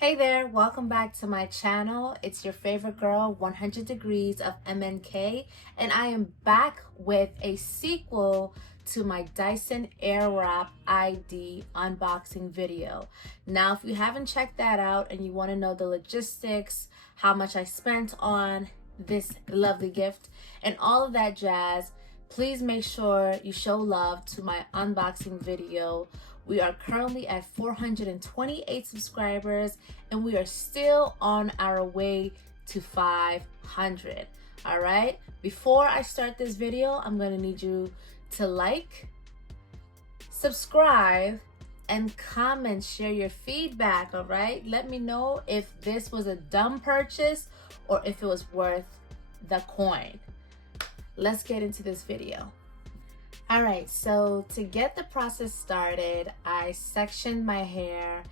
Hey there, welcome back to my channel. It's your favorite girl, 100 Degrees of MNK, and I am back with a sequel to my Dyson AirWrap ID unboxing video. Now, if you haven't checked that out and you want to know the logistics, how much I spent on this lovely gift, and all of that jazz, please make sure you show love to my unboxing video. We are currently at 428 subscribers and we are still on our way to 500. All right, before I start this video, I'm going to need you to like, subscribe, and comment, share your feedback. All right, let me know if this was a dumb purchase or if it was worth the coin. Let's get into this video. All right, so to get the process started, I sectioned my hair,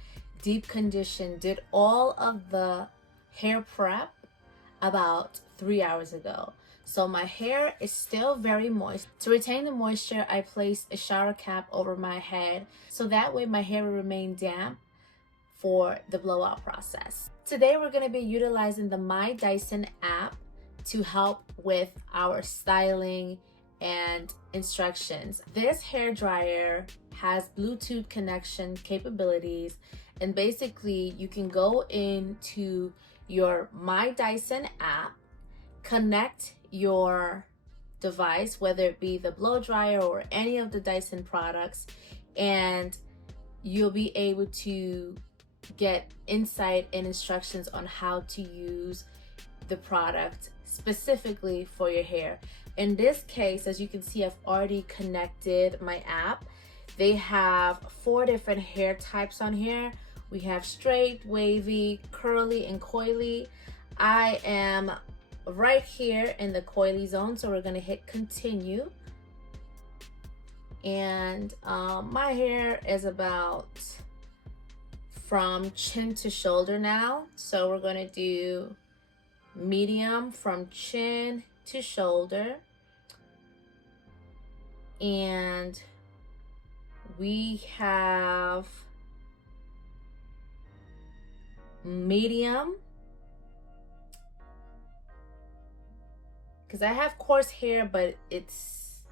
deep conditioned, did all of the hair prep about 3 hours ago. So my hair is still very moist. To retain the moisture, I placed a shower cap over my head so that way my hair will remain damp for the blowout process. Today we're going to be utilizing the My Dyson app to help with our styling and instructions. This hair dryer has Bluetooth connection capabilities, and basically you can go into your My Dyson app, connect your device, whether it be the blow dryer or any of the Dyson products, and you'll be able to get insight and instructions on how to use the product specifically for your hair. In this case, as you can see, I've already connected my app. They have 4 different hair types on here. We have straight, wavy, curly, and coily. I am right here in the coily zone, so we're gonna hit continue. And my hair is about from chin to shoulder now. So we're gonna do medium from chin to shoulder. And we have medium, because I have coarse hair, but it's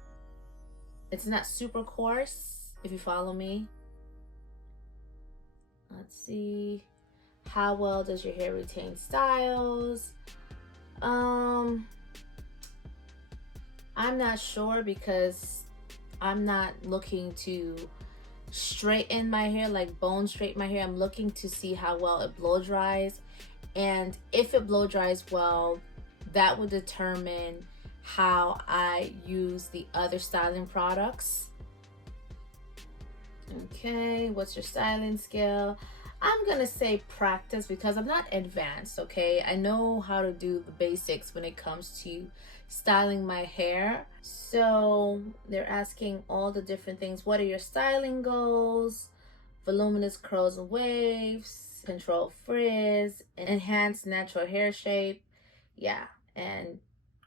not super coarse, if you follow me. Let's see, how well does your hair retain styles? I'm not sure because I'm not looking to straighten my hair, like bone straighten my hair. I'm looking to see how well it blow dries, and if it blow dries well, that would determine how I use the other styling products. Okay, what's your styling skill? I'm gonna say practice because I'm not advanced, okay? I know how to do the basics when it comes to styling my hair. So they're asking all the different things. What are your styling goals? Voluminous curls and waves, control frizz, enhance natural hair shape. Yeah, and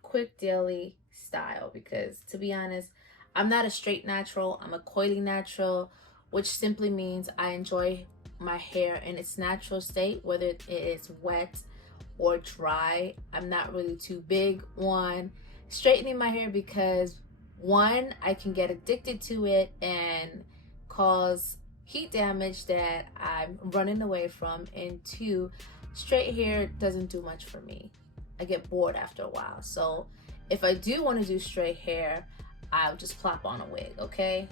quick daily style, because to be honest, I'm not a straight natural, I'm a coily natural, which simply means I enjoy my hair in its natural state, whether it is wet or dry. I'm not really too big on straightening my hair because 1, I can get addicted to it and cause heat damage that I'm running away from, and 2, straight hair doesn't do much for me. I get bored after a while. So if I do want to do straight hair, I'll just plop on a wig, okay?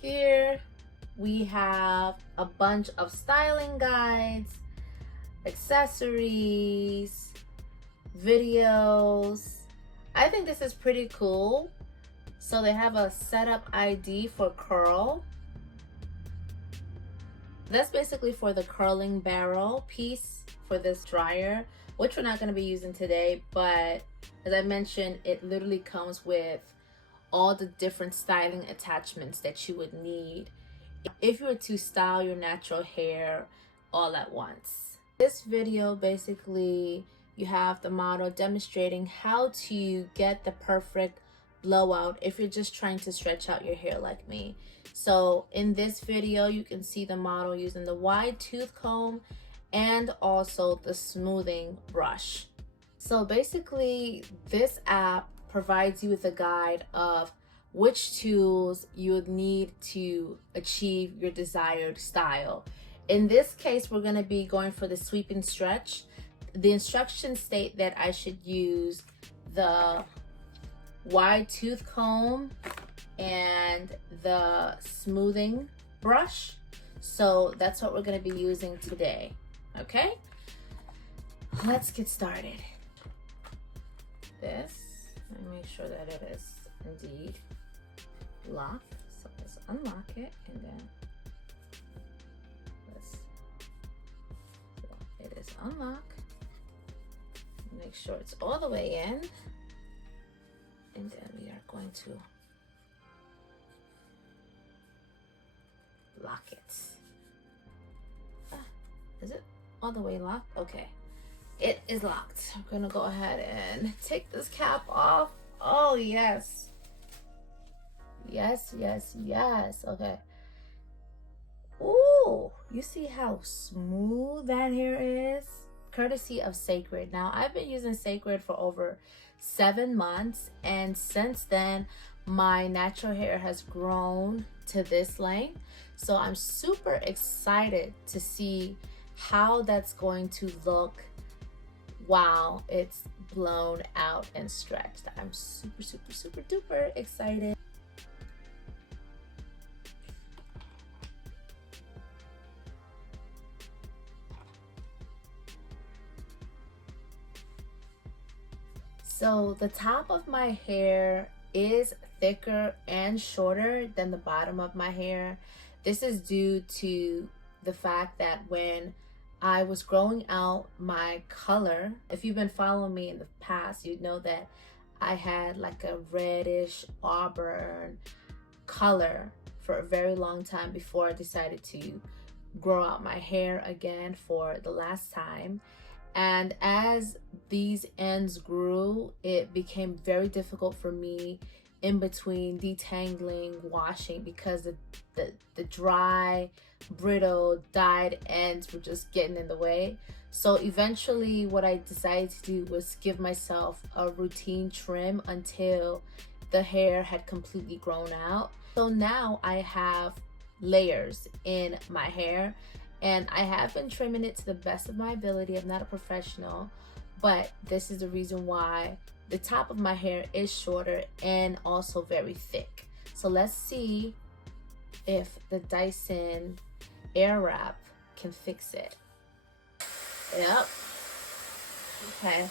Here we have a bunch of styling guides, accessories, videos. I think this is pretty cool. So they have a setup ID for curl. That's basically for the curling barrel piece for this dryer, which we're not going to be using today, but as I mentioned, it literally comes with all the different styling attachments that you would need if you were to style your natural hair all at once. This video, basically, you have the model demonstrating how to get the perfect blowout if you're just trying to stretch out your hair like me. So in this video, you can see the model using the wide tooth comb and also the smoothing brush. So basically, this app provides you with a guide of which tools you would need to achieve your desired style. In this case, we're going to be going for the sweep and stretch. The instructions state that I should use the wide tooth comb and the smoothing brush. So that's what we're going to be using today. Okay, let's get started. This, let me make sure that it is indeed locked. So let's unlock it, and then it is unlocked. Make sure it's all the way in, and then we are going to lock it. Is it all the way locked? Okay, it is locked. I'm gonna go ahead and take this cap off. Oh yes, yes, yes, yes. Okay. Ooh, you see how smooth that hair is? Courtesy of Sacred. Now, I've been using Sacred for over 7 months, and since then my natural hair has grown to this length. So I'm super excited to see how that's going to look while it's blown out and stretched. I'm super, super, super duper excited. So the top of my hair is thicker and shorter than the bottom of my hair. This is due to the fact that when I was growing out my color, if you've been following me in the past, you'd know that I had like a reddish auburn color for a very long time before I decided to grow out my hair again for the last time. And as these ends grew, it became very difficult for me in between detangling, washing, because the dry, brittle, dyed ends were just getting in the way. So eventually what I decided to do was give myself a routine trim until the hair had completely grown out. So now I have layers in my hair, and I have been trimming it to the best of my ability. I'm not a professional, but this is the reason why the top of my hair is shorter and also very thick. So let's see if the Dyson AirWrap can fix it. Yep. Okay.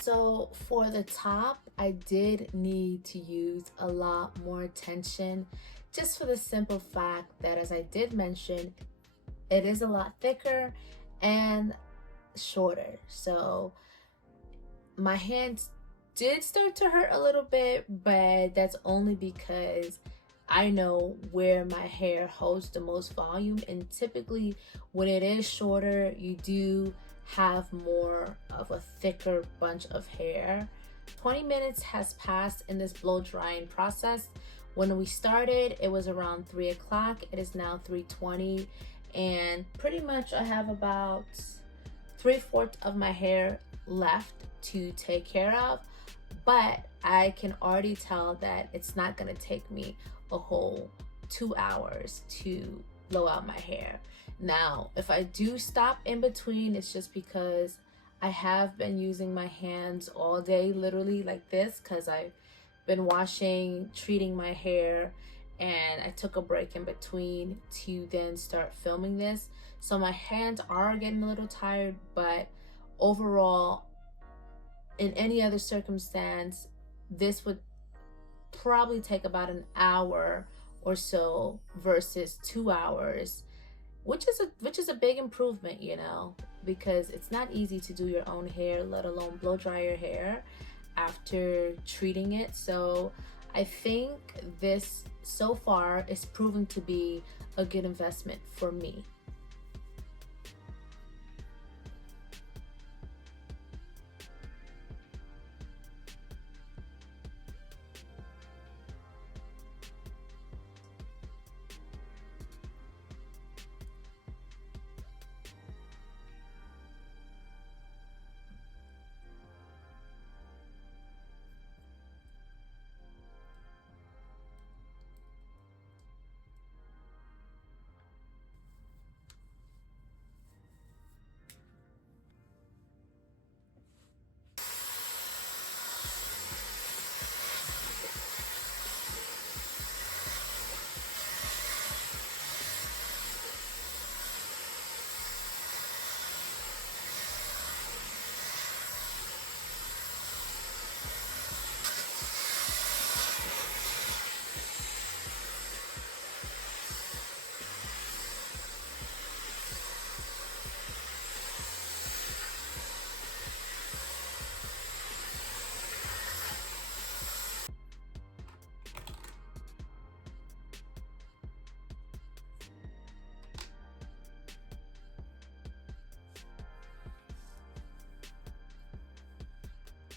So for the top, I did need to use a lot more attention, just for the simple fact that, as I did mention, it is a lot thicker and shorter. So my hands did start to hurt a little bit, but that's only because I know where my hair holds the most volume, and typically when it is shorter, you do have more of a thicker bunch of hair. 20 minutes has passed in this blow drying process. When we started, it was around 3 o'clock. It is now 3:20, and pretty much I have about 3/4 of my hair left to take care of, but I can already tell that it's not gonna take me a whole 2 hours to blow out my hair. Now, if I do stop in between, it's just because I have been using my hands all day, literally like this, because I've been washing, treating my hair, and I took a break in between to then start filming this. So my hands are getting a little tired, but overall, in any other circumstance, this would probably take about an hour or so versus 2 hours, which is a big improvement, you know, because it's not easy to do your own hair, let alone blow dry your hair after treating it. So I think this so far is proven to be a good investment for me.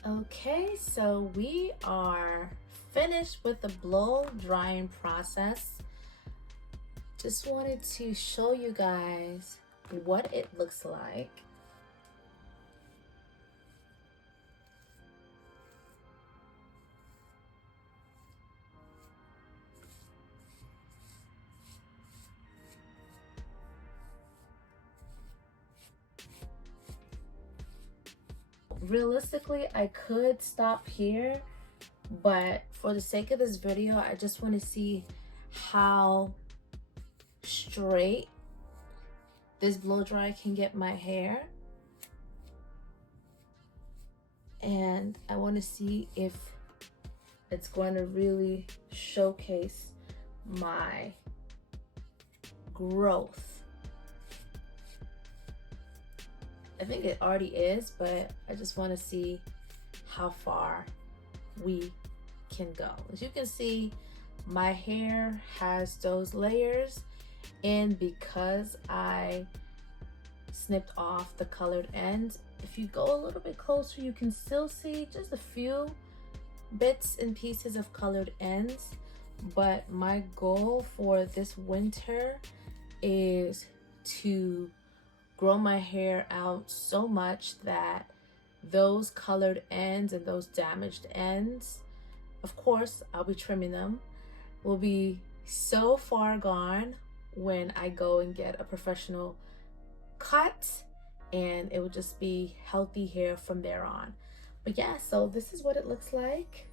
Okay, so we are finished with the blow drying process. Just wanted to show you guys what it looks like. Realistically, I could stop here, but for the sake of this video, I just want to see how straight this blow dry can get my hair. And I want to see if it's going to really showcase my growth. I think it already is, but I just want to see how far we can go. As you can see, my hair has those layers, and because I snipped off the colored ends, if you go a little bit closer, you can still see just a few bits and pieces of colored ends. But my goal for this winter is to grow my hair out so much that those colored ends and those damaged ends, of course I'll be trimming them, will be so far gone when I go and get a professional cut, and it will just be healthy hair from there on. But yeah, so this is what it looks like,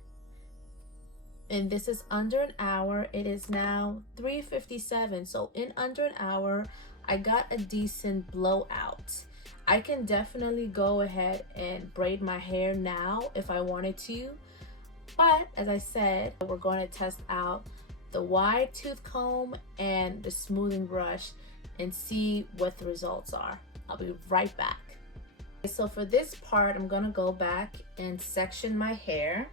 and this is under an hour. It is now 3:57, so in under an hour I got a decent blowout. I can definitely go ahead and braid my hair now if I wanted to, but as I said, we're going to test out the wide tooth comb and the smoothing brush and see what the results are. I'll be right back. So for this part, I'm gonna go back and section my hair.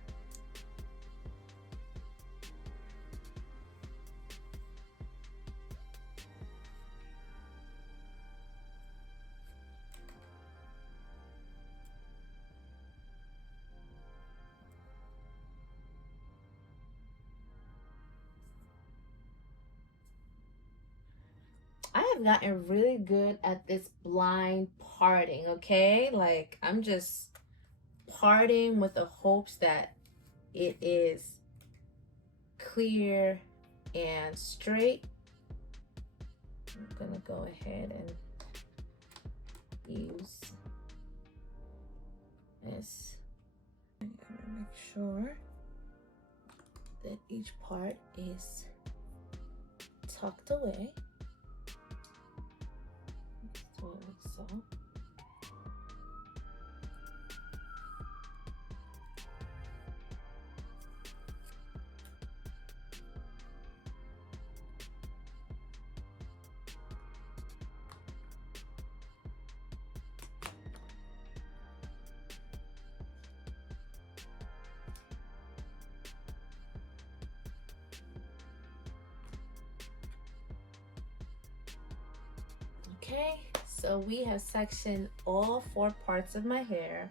I have gotten really good at this blind parting, okay? Like, I'm just parting with the hopes that it is clear and straight. I'm gonna go ahead and use this. I'm gonna make sure that each part is tucked away. Like so. Okay, so we have sectioned all 4 parts of my hair,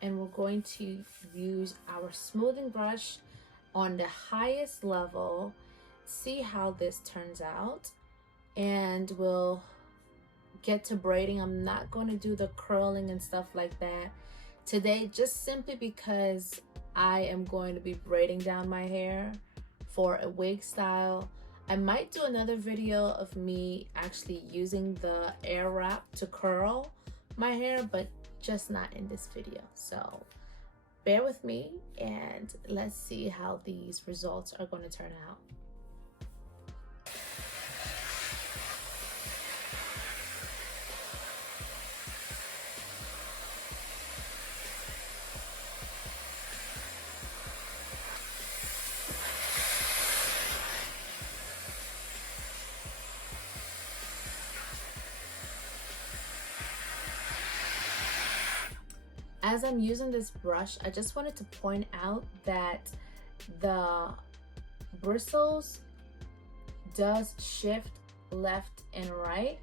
and we're going to use our smoothing brush on the highest level, see how this turns out, and we'll get to braiding. I'm not going to do the curling and stuff like that today, just simply because I am going to be braiding down my hair for a wig style. I might do another video of me actually using the AirWrap to curl my hair, but just not in this video. So bear with me and let's see how these results are going to turn out. As I'm using this brush, I just wanted to point out that the bristles does shift left and right,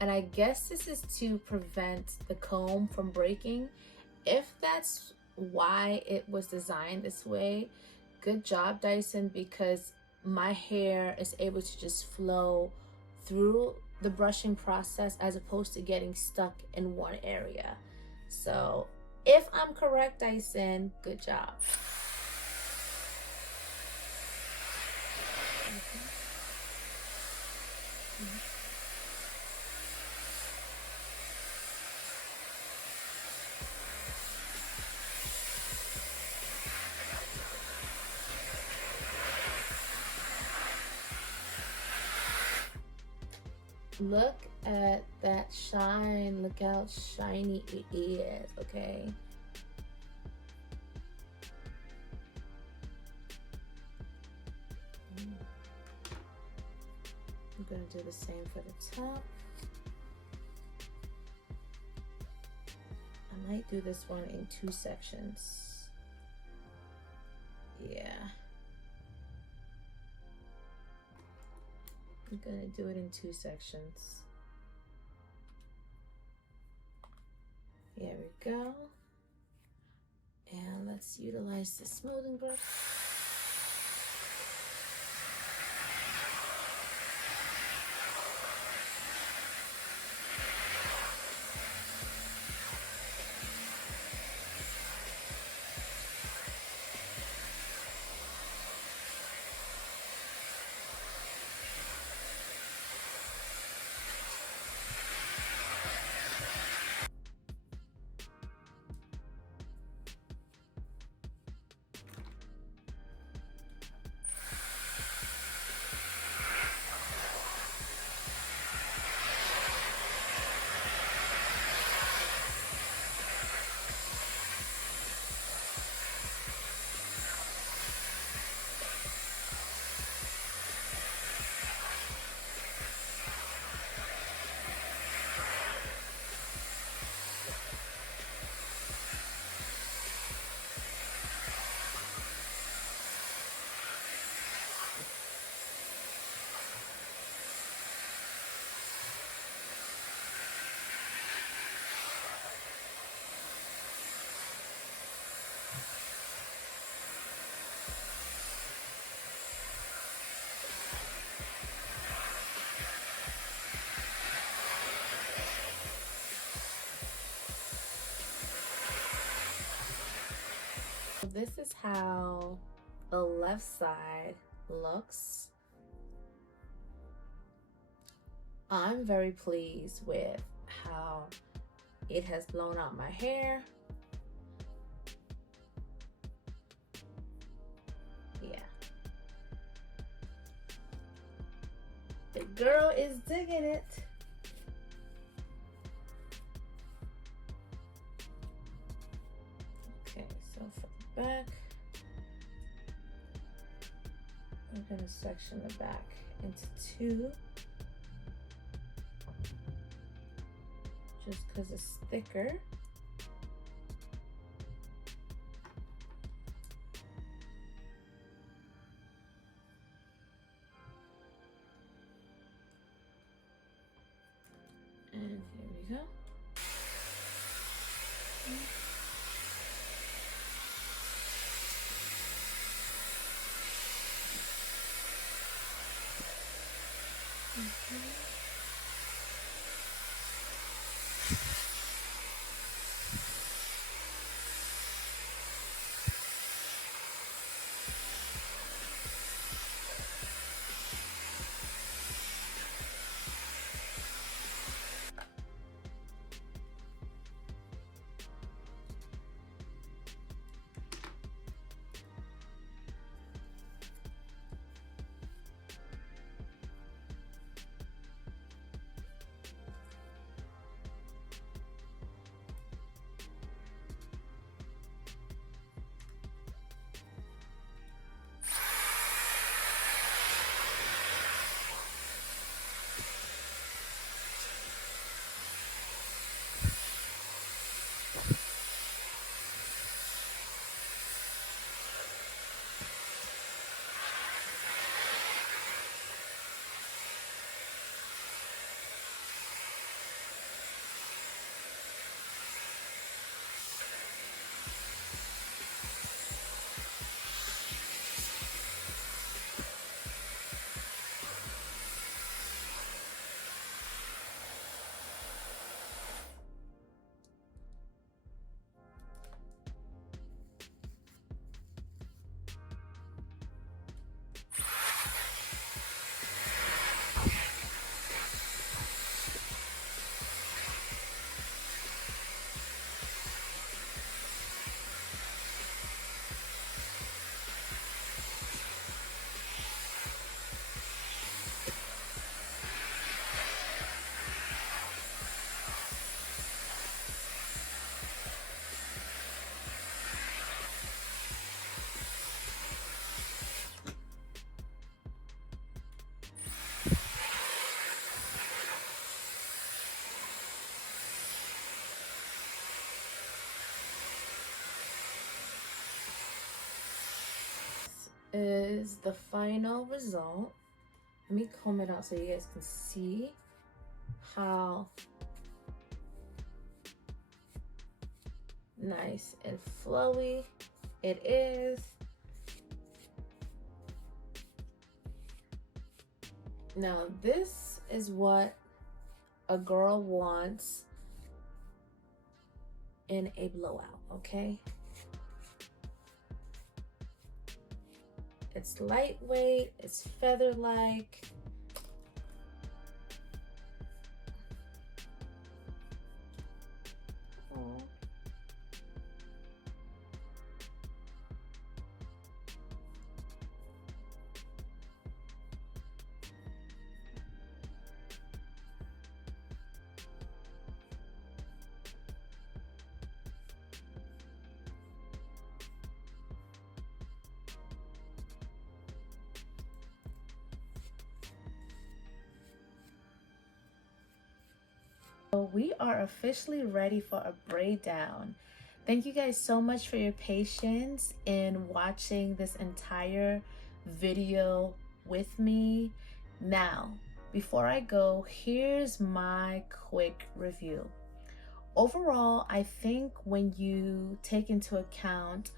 and I guess this is to prevent the comb from breaking. If that's why it was designed this way. Good job, Dyson, because my hair is able to just flow through the brushing process as opposed to getting stuck in one area. So if I'm correct, Dyson, good job. Look at that shine. Look how shiny it is, okay? I'm gonna do the same for the top. I might do this one in 2 sections. Yeah. I'm gonna do it in 2 sections. Here we go. And let's utilize the smoothing brush. This is how the left side looks. I'm very pleased with how it has blown out my hair. Yeah. The girl is digging it. Okay, so for the back, I'm gonna section the back into 2. Just because it's thicker. And here we go. is the final result. Let me comb it out so you guys can see how nice and flowy it is. Now this is what a girl wants in a blowout, okay? It's lightweight, it's feather-like. So we are officially ready for a braid down. Thank you guys so much for your patience in watching this entire video with me. Now, before I go, here's my quick review. Overall, I think when you take into account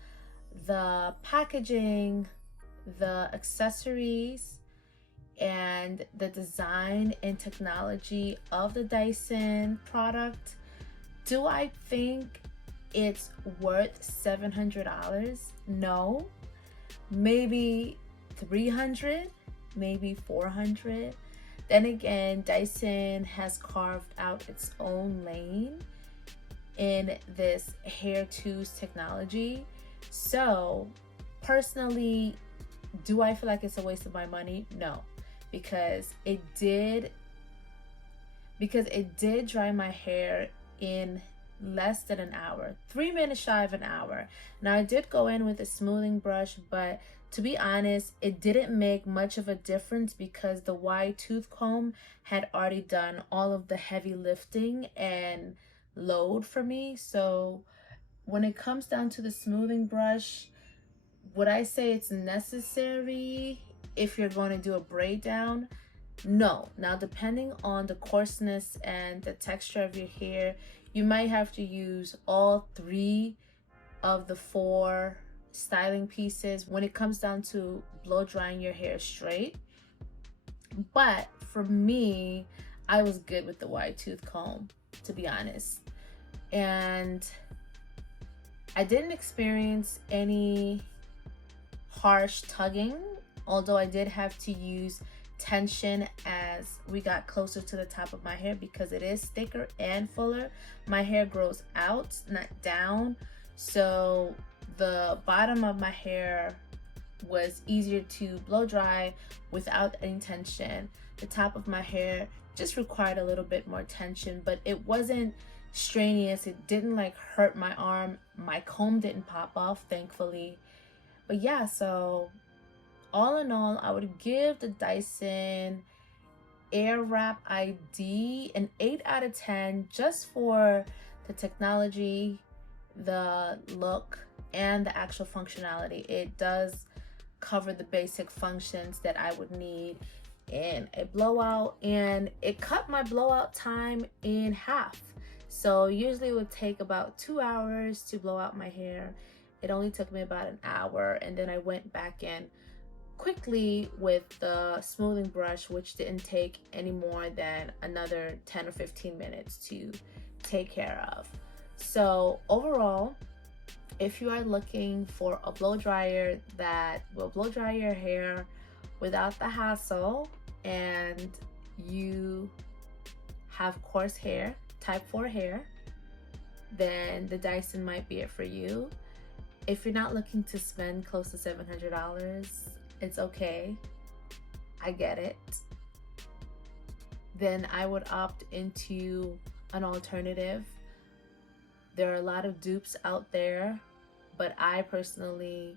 the packaging, the accessories, and the design and technology of the Dyson product, do I think it's worth $700? No. Maybe $300, maybe $400. Then again, Dyson has carved out its own lane in this hair tools technology. So personally, do I feel like it's a waste of my money? No. Because it did dry my hair in less than an hour, 3 minutes shy of an hour. Now I did go in with a smoothing brush, but to be honest, it didn't make much of a difference because the wide tooth comb had already done all of the heavy lifting and load for me. So when it comes down to the smoothing brush, would I say it's necessary if you're going to do a braid down? No. Now, depending on the coarseness and the texture of your hair, you might have to use all 3 of the 4 styling pieces when it comes down to blow drying your hair straight. But for me, I was good with the wide tooth comb, to be honest. And I didn't experience any harsh tugging, although I did have to use tension as we got closer to the top of my hair because it is thicker and fuller. My hair grows out, not down, so the bottom of my hair was easier to blow dry without any tension. The top of my hair just required a little bit more tension, but it wasn't strenuous. It didn't like hurt my arm. My comb didn't pop off, thankfully. But yeah, so all in all, I would give the Dyson AirWrap ID an 8 out of 10 just for the technology, the look, and the actual functionality. It does cover the basic functions that I would need in a blowout, and it cut my blowout time in half. So usually it would take about 2 hours to blow out my hair. It only took me about an hour, and then I went back in quickly with the smoothing brush, which didn't take any more than another 10 or 15 minutes to take care of. So overall, if you are looking for a blow dryer that will blow dry your hair without the hassle, and you have coarse hair, type 4 hair, then the Dyson might be it for you. If you're not looking to spend close to $700, it's okay. I get it. Then I would opt into an alternative. There are a lot of dupes out there, but I personally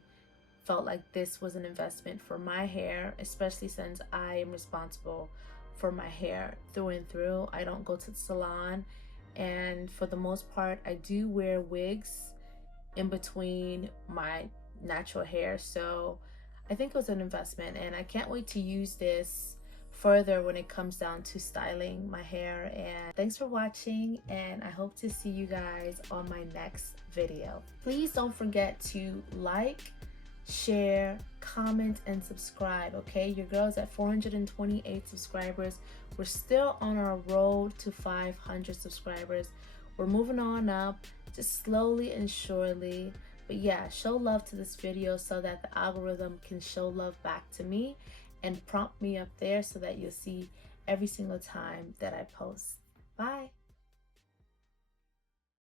felt like this was an investment for my hair, especially since I am responsible for my hair through and through. I don't go to the salon, and for the most part, I do wear wigs in between my natural hair, so I think it was an investment, and I can't wait to use this further when it comes down to styling my hair. And thanks for watching, and I hope to see you guys on my next video. Please don't forget to like, share, comment, and subscribe. Okay, your girl's at 428 subscribers. We're still on our road to 500 subscribers. We're moving on up, just slowly and surely. But yeah, show love to this video so that the algorithm can show love back to me and prompt me up there so that you'll see every single time that I post. Bye.